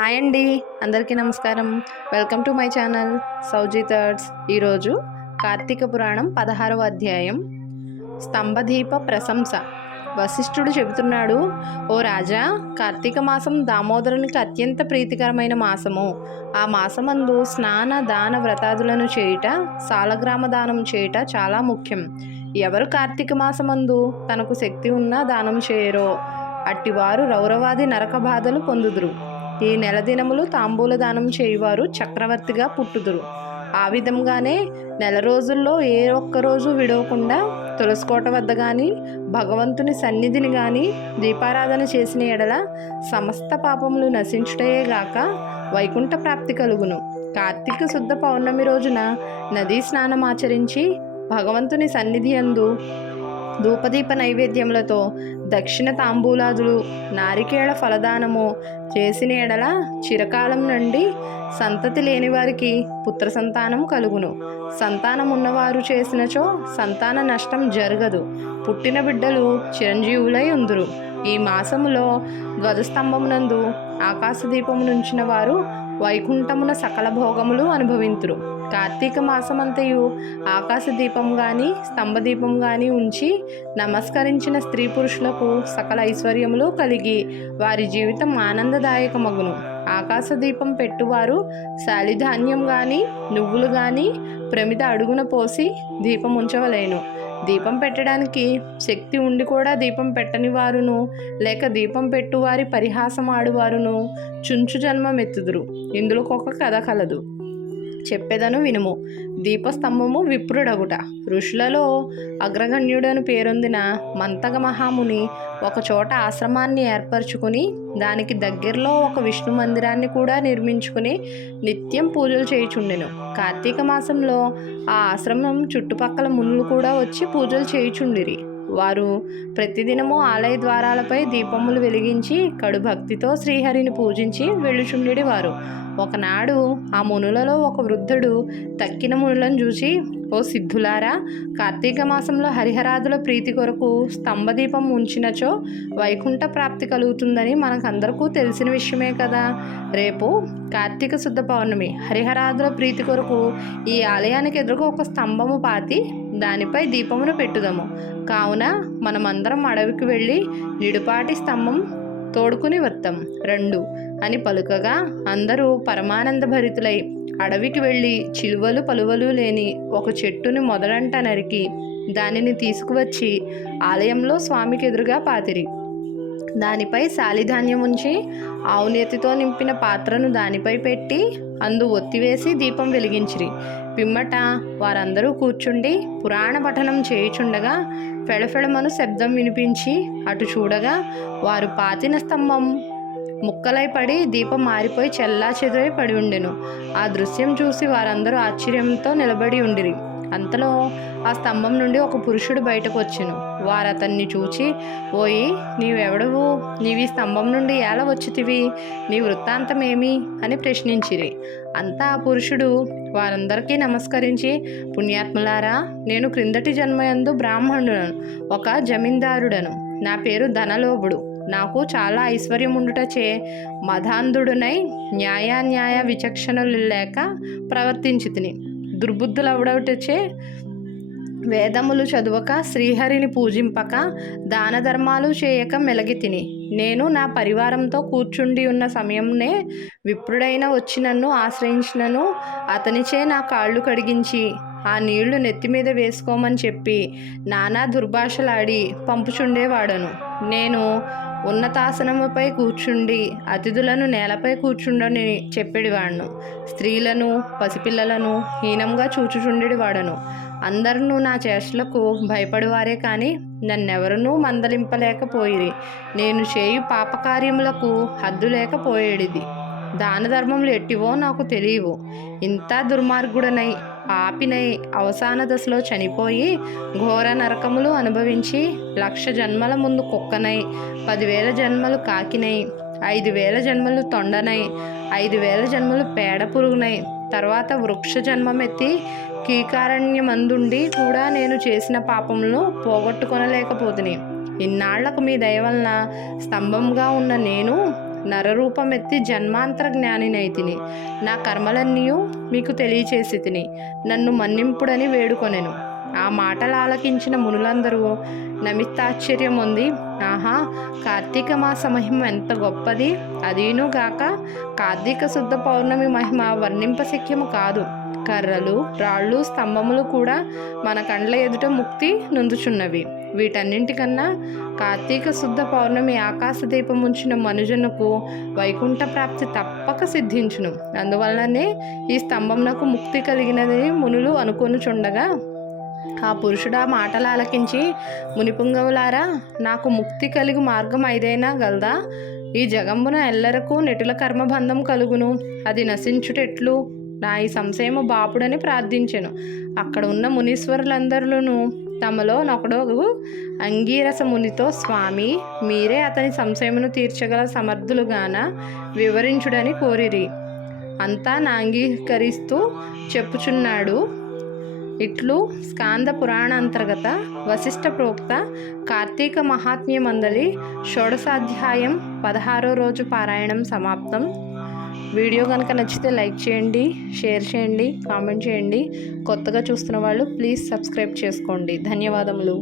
Hi అండి, అందరికీ నమస్కారం. Welcome to my channel Sowji thirds. ఈరోజు కార్తీక పురాణం 16వ అధ్యాయం స్తంభదీప ప్రశంస. వశిష్ఠుడు చెబుతున్నాడు, ఓ రాజా, కార్తీక మాసం దామోదరునికి అత్యంత ప్రీతికరమైన మాసము. ఆ మాసమందు స్నాన దాన వ్రతాదులను చేయుట, సాలగ్రామ దానం చేయుట చాలా ముఖ్యం. ఎవరు కార్తీక మాసమందు తనకు శక్తి ఉన్నా దానం చేయరో అట్టివారు రౌరవాది నరక బాధలు పొందుదురు. ఈ నెల దినములు తాంబూల దానం చేయువారు చక్రవర్తిగా పుట్టుదురు. ఆ విధంగానే నెల రోజుల్లో ఏ ఒక్కరోజు విడవకుండా తులసికోట వద్ద కానీ భగవంతుని సన్నిధిని కానీ దీపారాధన చేసిన ఎడల సమస్త పాపములు నశించుటయేగాక వైకుంఠ ప్రాప్తి కలుగును. కార్తీక శుద్ధ పౌర్ణమి రోజున నదీ స్నానం ఆచరించి భగవంతుని సన్నిధి యందు ధూపదీప నైవేద్యములతో దక్షిణ తాంబూలాదులు నారికేళ ఫలదానము చేసిన ఎడల చిరకాలం నుండి సంతతి లేని వారికి పుత్ర సంతానం కలుగును. సంతానం ఉన్నవారు చేసినచో సంతాన నష్టం జరగదు. పుట్టిన బిడ్డలు చిరంజీవులై ఉందురు. ఈ మాసములో ధ్వజస్తంభమునందు ఆకాశదీపము నుంచిన వారు వైకుంఠమున సకల భోగములు అనుభవింతురు. కార్తీక మాసమంతయు ఆకాశదీపం కానీ స్తంభదీపం కానీ ఉంచి నమస్కరించిన స్త్రీ పురుషులకు సకల ఐశ్వర్యములు కలిగి వారి జీవితం ఆనందదాయకమగును. ఆకాశదీపం పెట్టువారు శాలిధాన్యం కానీ నువ్వులు కానీ ప్రమిద అడుగున పోసి దీపం ఉంచవలేను. దీపం పెట్టడానికి శక్తి ఉండి కూడా దీపం పెట్టని వారును, లేక దీపం పెట్టువారి పరిహాసం ఆడువారును చుంచు జన్మమెత్తుదురు. ఇందులో ఒక కథ కలదు, చెప్పెదను వినుము. దీపస్తంభము విప్రుడగుట. ఋషులలో అగ్రగణ్యుడని పేరొందిన మంతగ మహాముని ఒకచోట ఆశ్రమాన్ని ఏర్పరచుకుని దానికి దగ్గరలో ఒక విష్ణు మందిరాన్ని కూడా నిర్మించుకుని నిత్యం పూజలు చేయుచుండెను. కార్తీక మాసంలో ఆ ఆశ్రమం చుట్టుపక్కల మునులు కూడా వచ్చి పూజలు చేయుచుండిరి. వారు ప్రతిదినము ఆలయ ద్వారాలపై దీపములు వెలిగించి కడు భక్తితో శ్రీహరిని పూజించి వెళ్ళుచుండేది వారు. ఒకనాడు ఆ మునులలో ఒక వృద్ధుడు తక్కిన మునులను చూసి, ఓ సిద్ధులారా, కార్తీక మాసంలో హరిహరాదుల ప్రీతి కొరకు స్తంభదీపం ఉంచినచో వైకుంఠ ప్రాప్తి కలుగుతుందని మనకందరికీ తెలిసిన విషయమే కదా. రేపు కార్తీక శుద్ధ పౌర్ణమి. హరిహరాదుల ప్రీతి కొరకు ఈ ఆలయానికి ఎదురుగా ఒక స్తంభము పాతి దానిపై దీపమును పెట్టుదాము. కావున మనమందరం అడవికి వెళ్ళి నిడుపాటి స్తంభం తోడుకుని వద్దాం రండు అని పలుకగా అందరూ పరమానంద భరితులై అడవికి వెళ్ళి చిలువలు పలువలు లేని ఒక చెట్టుని మొదలంట నరికి దానిని తీసుకువచ్చి ఆలయంలో స్వామికి ఎదురుగా పాతిరి. దానిపై శాలిధాన్యం ఉంచి ఆవునేతితో నింపిన పాత్రను దానిపై పెట్టి అందు ఒత్తివేసి దీపం వెలిగించిరి. పిమ్మట వారందరూ కూర్చుండి పురాణ పఠనం చేయుచుండగా ఫెళఫెళమను శబ్దం వినిపించి అటు చూడగా వారు పాతిన స్తంభం ముక్కలై పడి దీపం మారిపోయి చెల్లా చెదురై పడి ఉండెను. ఆ దృశ్యం చూసి వారందరూ ఆశ్చర్యంతో నిలబడి ఉండిరి. అంతలో ఆ స్తంభం నుండి ఒక పురుషుడు బయటకు వచ్చెను. వారు అతన్ని చూచి, ఓయి, నీవెవడవు? నీవి స్తంభం నుండి ఎలా వచ్చితివి? నీ వృత్తాంతమేమి అని ప్రశ్నించిరి. అంతా ఆ పురుషుడు వారందరికీ నమస్కరించి, పుణ్యాత్ములారా, నేను క్రిందటి జన్మయందు బ్రాహ్మణుడను, ఒక జమీందారుడను. నా పేరు ధనలోభుడు. నాకు చాలా ఐశ్వర్యం ఉండుటచే మదాంధుడునై న్యాయాన్యాయ విచక్షణలు లేక ప్రవర్తించితిని. దుర్బుద్ధులవడటచే వేదములు చదువక శ్రీహరిని పూజింపక దాన ధర్మాలు చేయక మెలగితిని. నేను నా పరివారంతో కూర్చుండి ఉన్న సమయంనే విప్రుడైన వచ్చి నన్ను ఆశ్రయించినను అతనిచే నా కాళ్ళు కడిగించి ఆ నీళ్లు నెత్తి మీద వేసుకోమని చెప్పి నానా దుర్భాషలాడి పంపుచుండేవాడను. నేను ఉన్నతాసనముపై కూర్చుండి అతిథులను నేలపై కూర్చుండని చెప్పేడివాడను. స్త్రీలను పసిపిల్లలను హీనంగా చూచుచుండేవాడను. అందరూ నా చేష్టలకు భయపడివారే కానీ నన్నెవరనూ మందలింపలేకపోయిరి. నేను చేయు పాపకార్యములకు హద్దు లేకపోయేడిది. దాన ధర్మములు ఎట్టివో నాకు తెలియవు. ఇంత దుర్మార్గుడనై పాపినై అవసాన దశలో చనిపోయి ఘోర నరకములు అనుభవించి 1,00,000 జన్మల ముందు కుక్కనై 10,000 జన్మలు కాకినై 5,000 జన్మలు తొండనై 5,000 జన్మలు పేడ పురుగునై తర్వాత వృక్ష జన్మమెత్తి కీకారణ్యమందుండి కూడా నేను చేసిన పాపములను పోగొట్టుకొనలేకపోతుని. ఇన్నాళ్లకు మీ దయ వలన స్తంభంగా ఉన్న నేను నరరూపమెత్తి జన్మాంతర జ్ఞానినైతిని. నా కర్మలన్నీయు మీకు తెలియచేసి తిని, నన్ను మన్నింపుడని వేడుకొనెను. ఆ మాటలు ఆలకించిన మునులందరూ నమిత్తాశ్చర్యం పొంది, ఆహా, కార్తీక మాస మహిమ ఎంత గొప్పది! అదీనుగాక కార్తీక శుద్ధ పౌర్ణమి మహిమ వర్ణింపశక్యము కాదు. కర్రలు, రాళ్ళు, స్తంభములు కూడా మన కండ్ల ఎదుట ముక్తి నొందుచున్నవి. వీటన్నింటికన్నా కార్తీక శుద్ధ పౌర్ణమి ఆకాశ దీపం ఉంచిన మనుజునకు వైకుంఠ ప్రాప్తి తప్పక సిద్ధించును. అందువల్లనే ఈ స్తంభంనకు ముక్తి కలిగినదని మునులు అనుకొనుచుండగా, ఆ పురుషుడా మాటలు ఆలకించి, మునిపుంగవులారా, నాకు ముక్తి కలిగు మార్గం ఐదైనా గలదా? ఈ జగంబున ఎల్లరకు నెటుల కర్మబంధం కలుగును, అది నశించుటెట్లు? నా ఈ సంశయము బాపుడని ప్రార్థించెను. అక్కడ ఉన్న మునీశ్వరులందరూ తమలో నొకడు అంగీరస మునితో, స్వామి, మీరే అతని సంశయమును తీర్చగల సమర్థులుగాన వివరించుడని కోరిరి. అంతా నా అంగీకరిస్తూ చెప్పుచున్నాడు. ఇట్లు స్కాంద పురాణాంతర్గత వశిష్ఠ ప్రోక్త కార్తీక మహాత్మ్యమందలి షోడశాధ్యాయం 16వ రోజు పారాయణం సమాప్తం. వీడియో కనుక నచ్చితే లైక్ చేయండి, షేర్ చేయండి, కామెంట్ చేయండి. కొత్తగా చూస్తున్న వాళ్ళు ప్లీజ్ సబ్స్క్రైబ్ చేసుకోండి. ధన్యవాదములు.